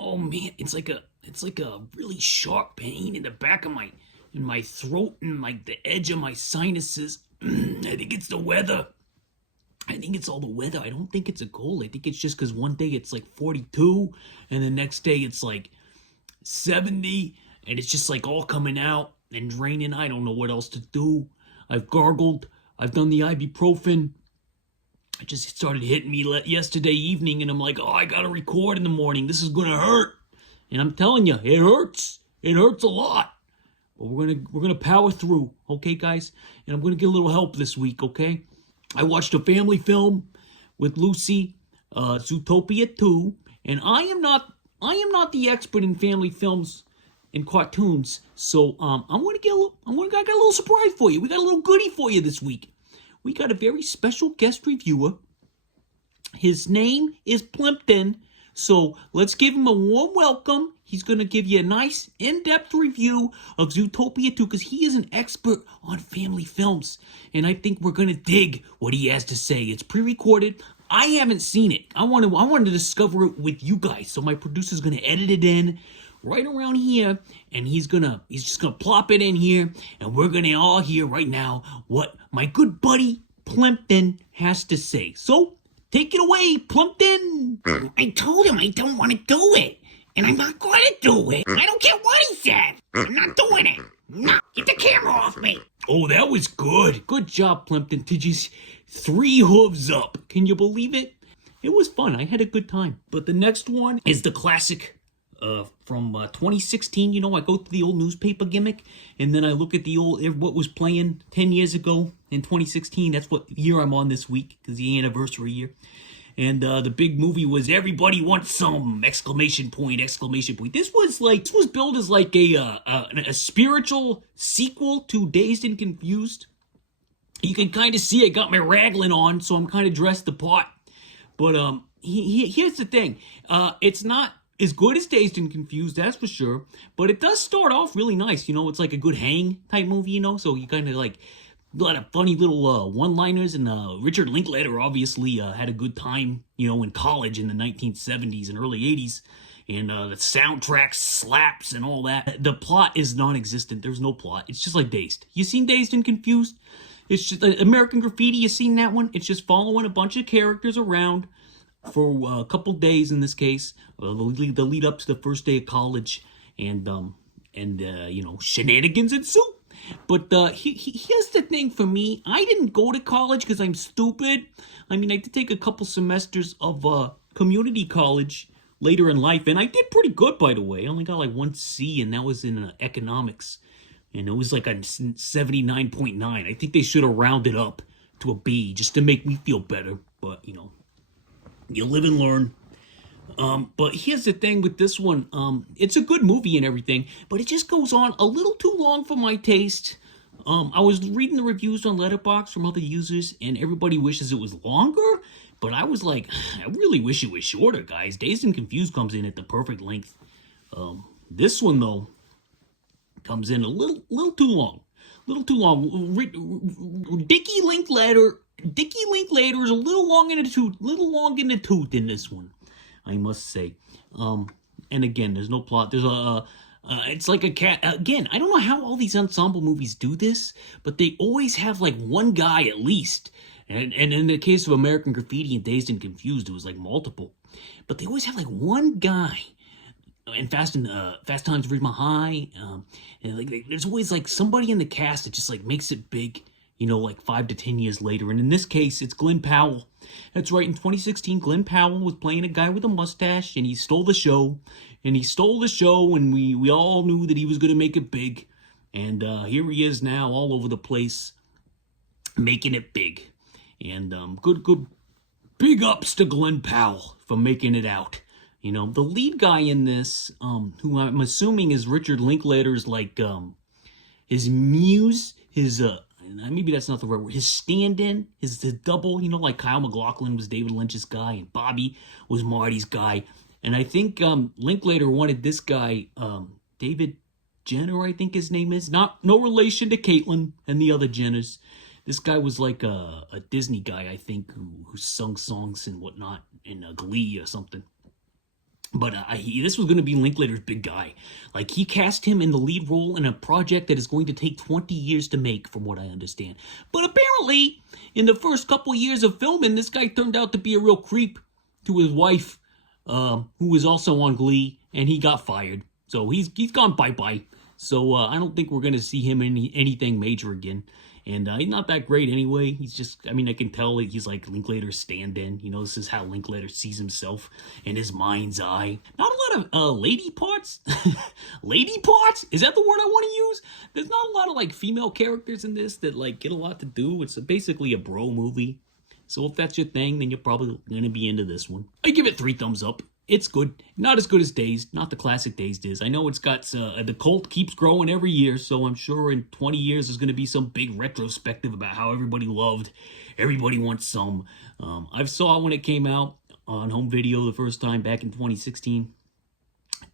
Oh man, it's like a really sharp pain in the back of my throat and like the edge of my sinuses. I think it's the weather. I think it's all the weather. I don't think it's a cold. I think it's just because one day it's like 42 and the next day it's like 70 and it's just like all coming out and draining. I don't know what else to do. I've gargled. I've done the ibuprofen. It just started hitting me yesterday evening, and I'm like, oh, I gotta record in the morning. This is gonna hurt, and I'm telling you, it hurts. It hurts a lot, but we're gonna power through, okay, guys? And I'm gonna get a little help this week, okay? I watched a family film with Lucy, Zootopia 2, and I am not the expert in family films and cartoons, so I got a little surprise for you. We got a little goodie for you this week. We got a very special guest reviewer. His name is Plimpton, so let's give him a warm welcome. He's going to give you a nice, in-depth review of Zootopia 2 because he is an expert on family films, and I think we're going to dig what he has to say. It's pre-recorded. I haven't seen it. I wanted to discover it with you guys, so my producer's going to edit it in right around here, and he's just gonna plop it in here, and we're gonna all hear right now what my good buddy Plimpton has to say. So take it away, Plimpton. I told him I don't want to do it, and I'm not going to do it. I don't care what he said. I'm not doing it. No, get the camera off me. Oh, that was good. Good job, Plimpton. Did you 3 hooves up? Can you believe it? It was fun. I had a good time. But the next one is the classic from 2016. You know, I go through the old newspaper gimmick, and then I look at what was playing 10 years ago in 2016. That's what year I'm on this week, because the anniversary year. And the big movie was Everybody Wants Some! Exclamation point, exclamation point. This was billed as like a spiritual sequel to Dazed and Confused. You can kind of see I got my raglan on, so I'm kind of dressed the part. But here's the thing. It's not as good as Dazed and Confused, that's for sure. But it does start off really nice. You know, it's like a good hang type movie, you know? So you kind of like a lot of funny little one-liners. And Richard Linklater obviously had a good time, you know, in college in the 1970s and early 80s. And the soundtrack slaps and all that. The plot is non-existent. There's no plot. It's just like Dazed. You seen Dazed and Confused? It's just American Graffiti. You seen that one? It's just following a bunch of characters around for a couple days in this case, the lead up to the first day of college, and you know, shenanigans ensue. But here's the thing for me. I didn't go to college because I'm stupid. I mean, I did take a couple semesters of community college later in life, and I did pretty good, by the way. I only got like 1 C, and that was in economics, and it was like a 79.9. I think they should have rounded up to a B just to make me feel better, but you know, you live and learn. But here's the thing with this one. It's a good movie and everything, but it just goes on a little too long for my taste. I was reading the reviews on Letterboxd from other users, and everybody wishes it was longer, but I was like, I really wish it was shorter, guys. Dazed and Confused comes in at the perfect length. This one, though, comes in a little too long. A little too long. Dickie Linklater is a little long in the tooth in this one, I must say. And again, there's no plot. There's it's like a cat. Again, I don't know how all these ensemble movies do this, but they always have like one guy at least. And in the case of American Graffiti and Dazed and Confused, it was like multiple. But they always have like one guy. And Fast Times at Ridgemont High, and like there's always like somebody in the cast that just like makes it big, you know, like 5 to 10 years later. And in this case, it's Glenn Powell. That's right. In 2016, Glenn Powell was playing a guy with a mustache, and he stole the show. And we all knew that he was going to make it big. And here he is now, all over the place, making it big. And good big ups to Glenn Powell for making it out. You know, the lead guy in this, who I'm assuming is Richard Linklater's, like, his muse, his, maybe that's not the right word, his stand-in, his double, you know, like Kyle MacLachlan was David Lynch's guy, and Bobby was Marty's guy. And I think Linklater wanted this guy, David Jenner, I think his name is, no relation to Caitlyn and the other Jenners. This guy was like a Disney guy, I think, who sung songs and whatnot in Glee or something. But this was going to be Linklater's big guy. Like, he cast him in the lead role in a project that is going to take 20 years to make, from what I understand. But apparently, in the first couple years of filming, this guy turned out to be a real creep to his wife, who was also on Glee, and he got fired. So he's gone bye-bye. So I don't think we're going to see him in anything major again. And he's not that great anyway. He's just, I mean, I can tell he's like Linklater's stand-in. You know, this is how Linklater sees himself in his mind's eye. Not a lot of lady parts. Lady parts? Is that the word I want to use? There's not a lot of like female characters in this that like get a lot to do. It's basically a bro movie. So if that's your thing, then you're probably going to be into this one. I give it 3 thumbs up. It's good. Not as good as Dazed. Not the classic Dazed is. I know it's got... the cult keeps growing every year, so I'm sure in 20 years there's going to be some big retrospective about how everybody loved Everybody Wants Some. I saw it when it came out on home video the first time back in 2016.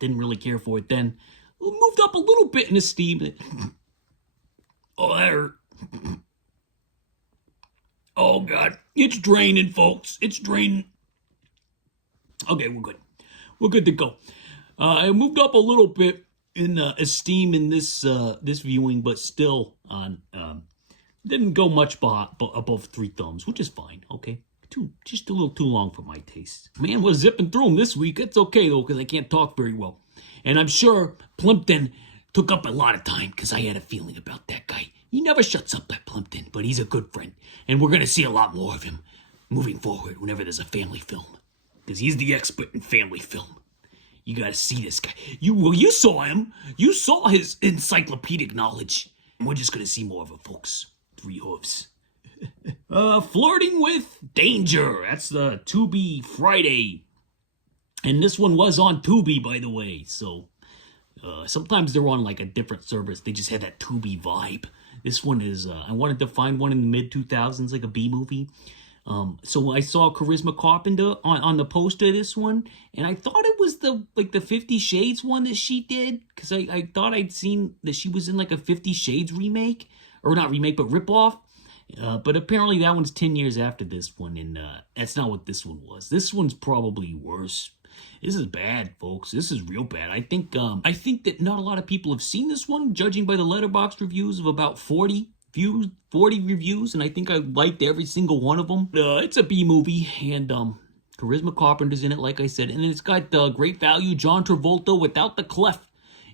Didn't really care for it then. Moved up a little bit in esteem. Oh, that hurt. Oh, God. It's draining, folks. It's draining. Okay, we're good. We're good to go. I moved up a little bit in esteem in this viewing, but still didn't go much above 3 thumbs, which is fine. Okay, just a little too long for my taste. Man, we're zipping through them this week. It's okay though, because I can't talk very well, and I'm sure Plimpton took up a lot of time because I had a feeling about that guy. He never shuts up, that Plimpton, but he's a good friend, and we're gonna see a lot more of him moving forward whenever there's a family film. Because he's the expert in family film. You gotta see this guy. You saw him. You saw his encyclopedic knowledge. And we're just gonna see more of it, folks. 3 hooves. Flirting with Danger. That's the Tubi Friday. And this one was on Tubi, by the way. So, sometimes they're on like a different service. They just had that Tubi vibe. This one is, I wanted to find one in the mid-2000s, like a B-movie. So I saw Charisma Carpenter on the poster of this one, and I thought it was the 50 Shades one that she did, because I thought I'd seen that she was in like a 50 Shades remake, or not remake, but ripoff. But apparently that one's 10 years after this one, and that's not what this one was. This one's probably worse. This is bad, folks. This is real bad. I think that not a lot of people have seen this one, judging by the Letterboxd reviews of about 40 reviews, and I think I liked every single one of them. It's a B movie, and Charisma Carpenter's in it, like I said, and it's got great value John Travolta without the cleft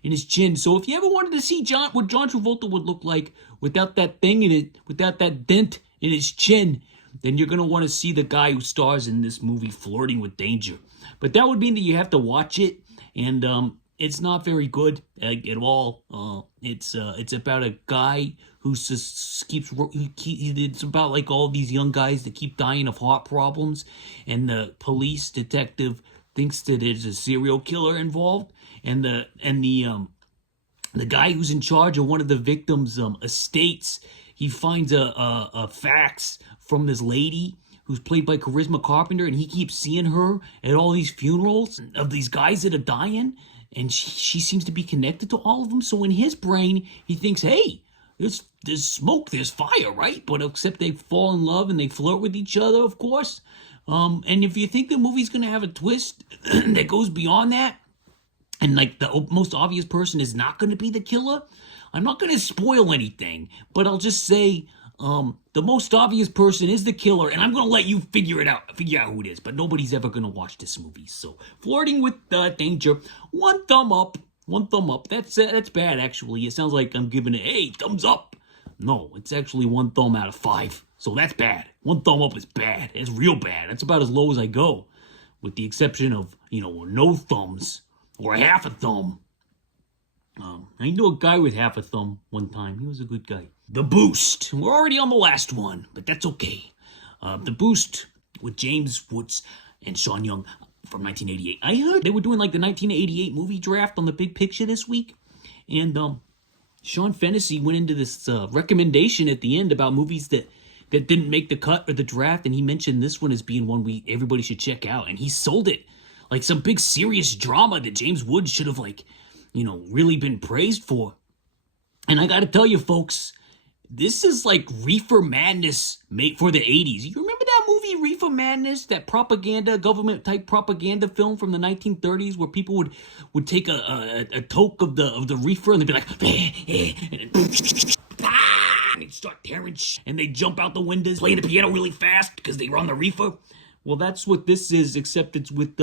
in his chin. So if you ever wanted to see what John Travolta would look like without that thing in it, without that dent in his chin, then you're gonna want to see the guy who stars in this movie, Flirting with Danger. But that would mean that you have to watch it, and it's not very good at all. It's about a guy who just it's about like all these young guys that keep dying of heart problems, and the police detective thinks that there's a serial killer involved, and the guy who's in charge of one of the victims' estates, he finds a fax from this lady who's played by Charisma Carpenter, and he keeps seeing her at all these funerals of these guys that are dying, and she seems to be connected to all of them. So in his brain, he thinks, hey, there's smoke, there's fire, right? But except they fall in love and they flirt with each other, of course. And if you think the movie's going to have a twist that goes beyond that, and like the most obvious person is not going to be the killer, I'm not going to spoil anything, but I'll just say the most obvious person is the killer, and I'm going to let you figure out who it is, but nobody's ever going to watch this movie. So, Flirting with Danger, 1 thumb up. 1 thumb up. That's bad, actually. It sounds like I'm giving it, hey, thumbs up. No, it's actually 1 thumb out of 5. So that's bad. 1 thumb up is bad. It's real bad. That's about as low as I go, with the exception of, no thumbs or half a thumb. I knew a guy with half a thumb one time. He was a good guy. The Boost. We're already on the last one, but that's okay. The Boost with James Woods and Sean Young from 1988. I heard they were doing like the 1988 movie draft on the Big Picture this week, and Sean Fennessy went into this recommendation at the end about movies that didn't make the cut or the draft, and he mentioned this one as being one everybody should check out, and he sold it like some big serious drama that James Woods should have really been praised for. And I gotta tell you, folks, this is like Reefer Madness made for the 80s. You remember that movie seen Reefer Madness, that propaganda, government-type propaganda film from the 1930s where people would take a toke of the reefer and they'd be like, and they'd start tearing and they'd jump out the windows, playing the piano really fast because they were on the reefer? Well, that's what this is, except it's with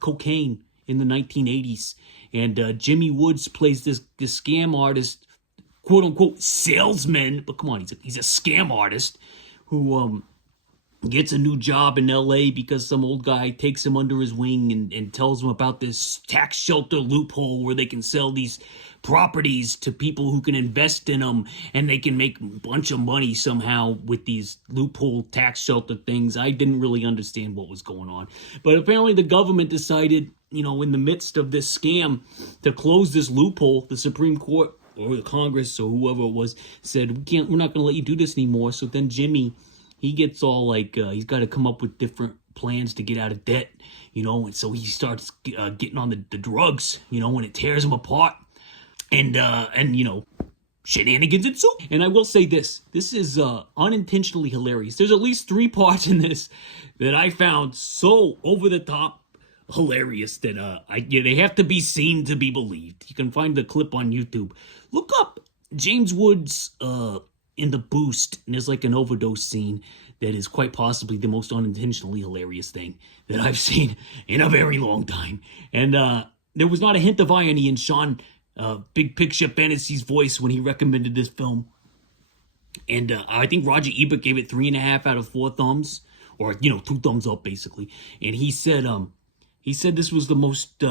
cocaine in the 1980s. And Jimmy Woods plays this scam artist, quote-unquote salesman, but come on, he's a scam artist who gets a new job in L.A. because some old guy takes him under his wing and tells him about this tax shelter loophole where they can sell these properties to people who can invest in them, and they can make a bunch of money somehow with these loophole tax shelter things. I didn't really understand what was going on. But apparently the government decided, in the midst of this scam, to close this loophole. The Supreme Court or the Congress or whoever it was said, we're not going to let you do this anymore. So then Jimmy, he gets all like, he's got to come up with different plans to get out of debt, and so he starts getting on the drugs, and it tears him apart. And shenanigans ensue. And I will say this is unintentionally hilarious. There's at least 3 parts in this that I found so over the top hilarious that they have to be seen to be believed. You can find the clip on YouTube. Look up James Woods in The Boost, and there's like an overdose scene that is quite possibly the most unintentionally hilarious thing that I've seen in a very long time. And there was not a hint of irony in Sean Big Picture Fantasy's voice when he recommended this film. And I think Roger Ebert gave it 3.5 out of 4 thumbs, or 2 thumbs up basically. And he said this was the most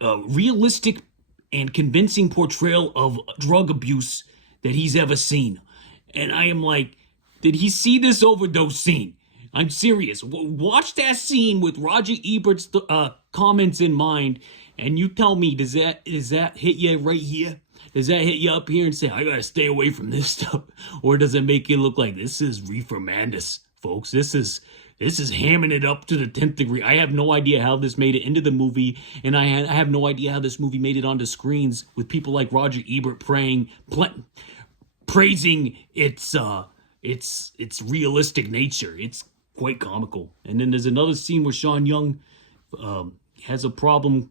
realistic and convincing portrayal of drug abuse that he's ever seen. And I am like, did he see this overdose scene? I'm serious. Watch that scene with Roger Ebert's comments in mind, and you tell me, does that hit you right here? Does that hit you up here and say, I gotta stay away from this stuff? Or does it make it look like this is Reefer Madness, folks? This is hamming it up to the 10th degree. I have no idea how this made it into the movie, and I have no idea how this movie made it onto screens with people like Roger Ebert praising its realistic nature. It's quite comical. And then there's another scene where Sean Young has a problem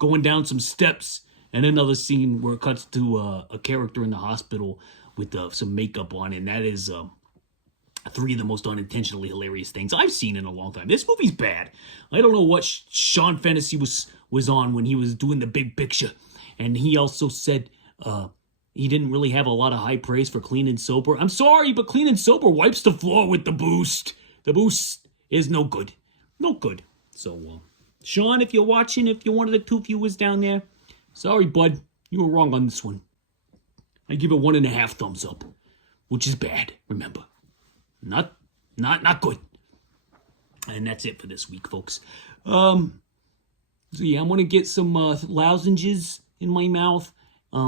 going down some steps, and another scene where it cuts to a character in the hospital with some makeup on, and that is 3 of the most unintentionally hilarious things I've seen in a long time. This movie's bad. I don't know what Sean Fantasy was on when he was doing The Big Picture, and he also said he didn't really have a lot of high praise for Clean and Sober. I'm sorry, but Clean and Sober wipes the floor with The Boost. The Boost is no good. No good. So, Sean, if you're watching, if you're one of the 2 viewers down there, sorry, bud. You were wrong on this one. I give it 1.5 thumbs up, which is bad, remember. Not good. And that's it for this week, folks. So yeah, I'm going to get some lozenges in my mouth,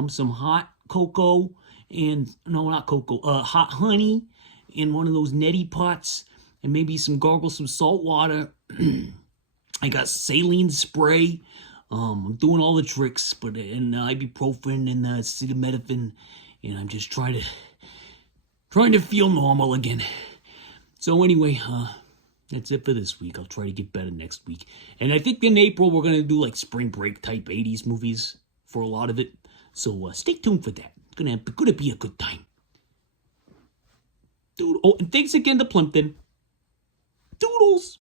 some hot cocoa, and no, not cocoa, hot honey in one of those neti pots, and maybe gargle some salt water. I got saline spray. I'm doing all the tricks, and ibuprofen and acetaminophen, and I'm just trying to feel normal again. So anyway, that's it for this week. I'll try to get better next week. And I think in April we're gonna do like spring break type 80s movies for a lot of it. So stay tuned for that. It's gonna be a good time. Dude, oh, and thanks again to Plimpton. Doodles.